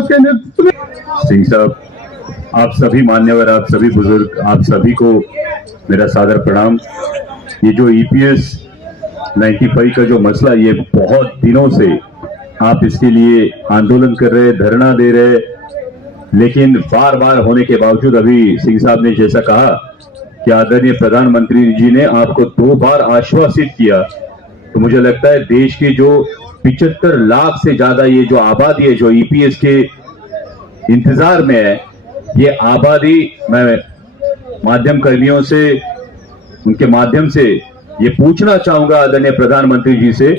साहब के नेतृत्व में। सिंह साहब, आप सभी मान्यवर, आप सभी बुजुर्ग, आप सभी को मेरा सादर प्रणाम। ये जो EPS 95 का जो मसला, ये बहुत दिनों से आप इसके लिए आंदोलन कर रहे, धरना दे रहे, लेकिन बार बार होने के बावजूद अभी सिंह साहब ने जैसा कहा कि आदरणीय प्रधानमंत्री जी ने आपको 2 बार आश्वासित किया, तो मुझे लगता है देश की जो 75 लाख से ज्यादा ये जो आबादी है जो EPS के इंतजार में है, ये आबादी, मैं माध्यम कर्मियों से, उनके माध्यम से ये पूछना चाहूंगा आदरणीय प्रधानमंत्री जी से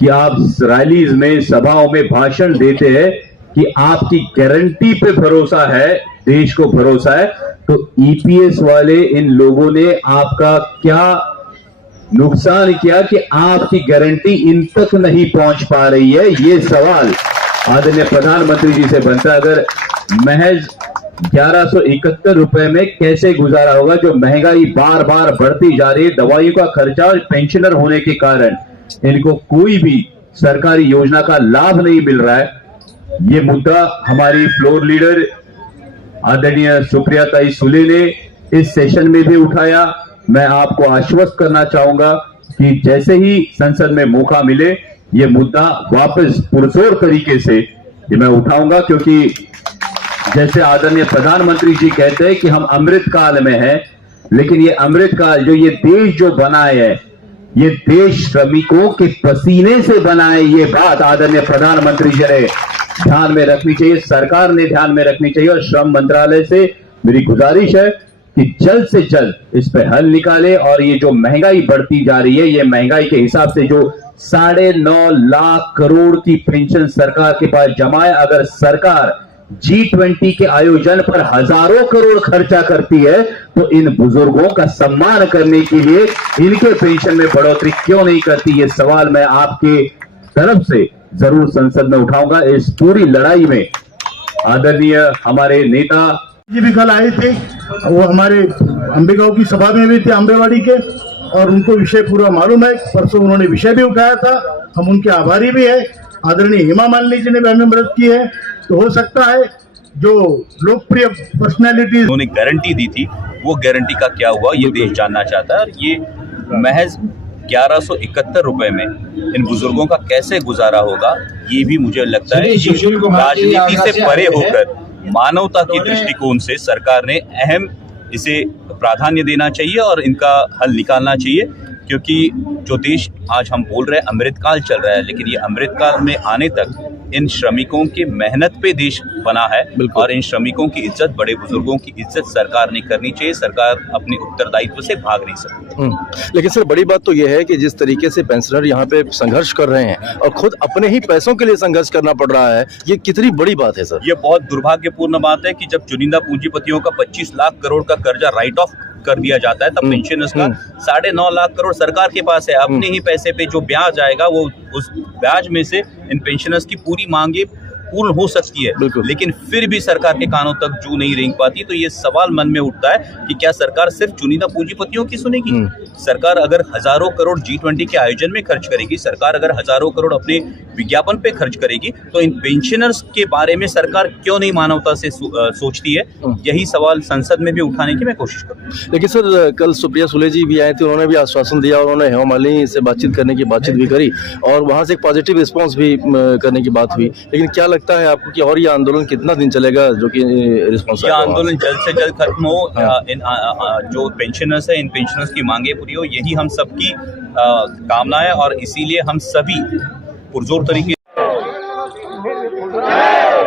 कि आप रैलीज में, सभाओं में भाषण देते हैं कि आपकी गारंटी पे भरोसा है, देश को भरोसा है, तो EPS वाले इन लोगों ने आपका क्या नुकसान किया कि आपकी गारंटी इन तक नहीं पहुंच पा रही है? ये सवाल आदरणीय प्रधानमंत्री जी से बनता है। अगर महज 1171 रुपए में कैसे गुजारा होगा, जो महंगाई बार बार बढ़ती जा रही है, दवाइयों का खर्चा, पेंशनर होने के कारण इनको कोई भी सरकारी योजना का लाभ नहीं मिल रहा है। ये मुद्दा हमारी फ्लोर लीडर आदरणीय सुप्रिया ताई सुले ने इस सेशन में भी उठाया। मैं आपको आश्वस्त करना चाहूंगा कि जैसे ही संसद में मौका मिले, ये मुद्दा वापस पुरजोर तरीके से ये मैं उठाऊंगा, क्योंकि जैसे आदरणीय प्रधानमंत्री जी कहते हैं कि हम अमृत काल में हैं, लेकिन ये अमृत काल जो ये देश जो बना है, ये देश श्रमिकों के पसीने से बना है। ये बात आदरणीय प्रधानमंत्री जी ने ध्यान में रखनी चाहिए, सरकार ने ध्यान में रखनी चाहिए। और श्रम मंत्रालय से मेरी गुजारिश है कि जल्द से जल्द इस पे हल निकाले। और ये जो महंगाई बढ़ती जा रही है, ये महंगाई के हिसाब से जो 9.5 लाख करोड़ की पेंशन सरकार के पास जमा है, अगर सरकार G20 के आयोजन पर हजारों करोड़ खर्चा करती है, तो इन बुजुर्गों का सम्मान करने के लिए इनके पेंशन में बढ़ोतरी क्यों नहीं करती? ये सवाल मैं आपके तरफ से जरूर संसद में उठाऊंगा। इस पूरी लड़ाई में आदरणीय हमारे नेता जी भी कल आए थे, वो हमारे अंबेगांव की सभा में भी थे, आंबेवाड़ी के, और उनको विषय पूरा मालूम है। परसों उन्होंने विषय भी उठाया था, हम उनके आभारी भी है। आदरणीय हेमा मालिनी जी ने भी हमें मदद की है। तो हो सकता है जो लोकप्रिय पर्सनैलिटीज उन्होंने गारंटी दी थी, वो गारंटी का क्या हुआ, ये देश जानना चाहता है। और ये महज 1171 रुपए में इन बुजुर्गों का कैसे गुजारा होगा, ये भी मुझे लगता है राजनीति से परे होकर मानवता की दृष्टिकोण से सरकार ने अहम इसे प्राधान्य देना चाहिए और इनका हल निकालना चाहिए। क्योंकि जो देश आज हम बोल रहे हैं अमृतकाल चल रहा है, लेकिन ये अमृतकाल में आने तक इन श्रमिकों की मेहनत पे देश बना है। और इन श्रमिकों की इज्जत, बड़े बुजुर्गों की इज्जत सरकार ने करनी चाहिए। सरकार अपने उत्तरदायित्व से भाग नहीं सकती। लेकिन सर, बड़ी बात तो ये है कि जिस तरीके से पेंशनर यहाँ पे संघर्ष कर रहे हैं और खुद अपने ही पैसों के लिए संघर्ष करना पड़ रहा है, ये कितनी बड़ी बात है सर? ये बहुत दुर्भाग्यपूर्ण बात है कि जब चुनिंदा पूंजीपतियों का 25 लाख करोड़ का कर्जा राइट ऑफ कर दिया जाता है, तब पेंशनर्स का 9.5 लाख करोड़ सरकार के पास है। अपने ही पैसे पे जो ब्याज आएगा, वो उस ब्याज में से इन पेंशनर्स की पूरी मांगे पूर्ण हो सकती है, लेकिन फिर भी सरकार के कानों तक जू नहीं रेंग पाती। तो ये सवाल मन में उठता है कि क्या सरकार सिर्फ चुनिंदा पूंजीपतियों की सुनेगी? सरकार अगर हजारों करोड़ G20 के आयोजन में खर्च करेगी, सरकार अगर हजारों करोड़ अपने विज्ञापन पे खर्च करेगी, तो इन पेंशनर्स के बारे में सरकार क्यों नहीं मानवता से सोचती है? यही सवाल संसद में भी उठाने की मैं कोशिश करूँ। लेकिन सर, कल सुप्रिया सुले जी भी आए थे, उन्होंने भी आश्वासन दिया, उन्होंने हेमा मालिनी से बातचीत करने की बातचीत भी करी और वहाँ से एक पॉजिटिव रिस्पॉन्स भी करने की बात हुई। लेकिन क्या लगता है आपको कि और ये आंदोलन कितना दिन चलेगा, जो कि रिस्पॉन्स? ये आंदोलन जल्द से जल्द खत्म हो, इन जो पेंशनर्स है, इन पेंशनर्स की मांगे पूरी हो, यही हम सबकी कामना है। और इसीलिए हम सभी पुरजोर तरीके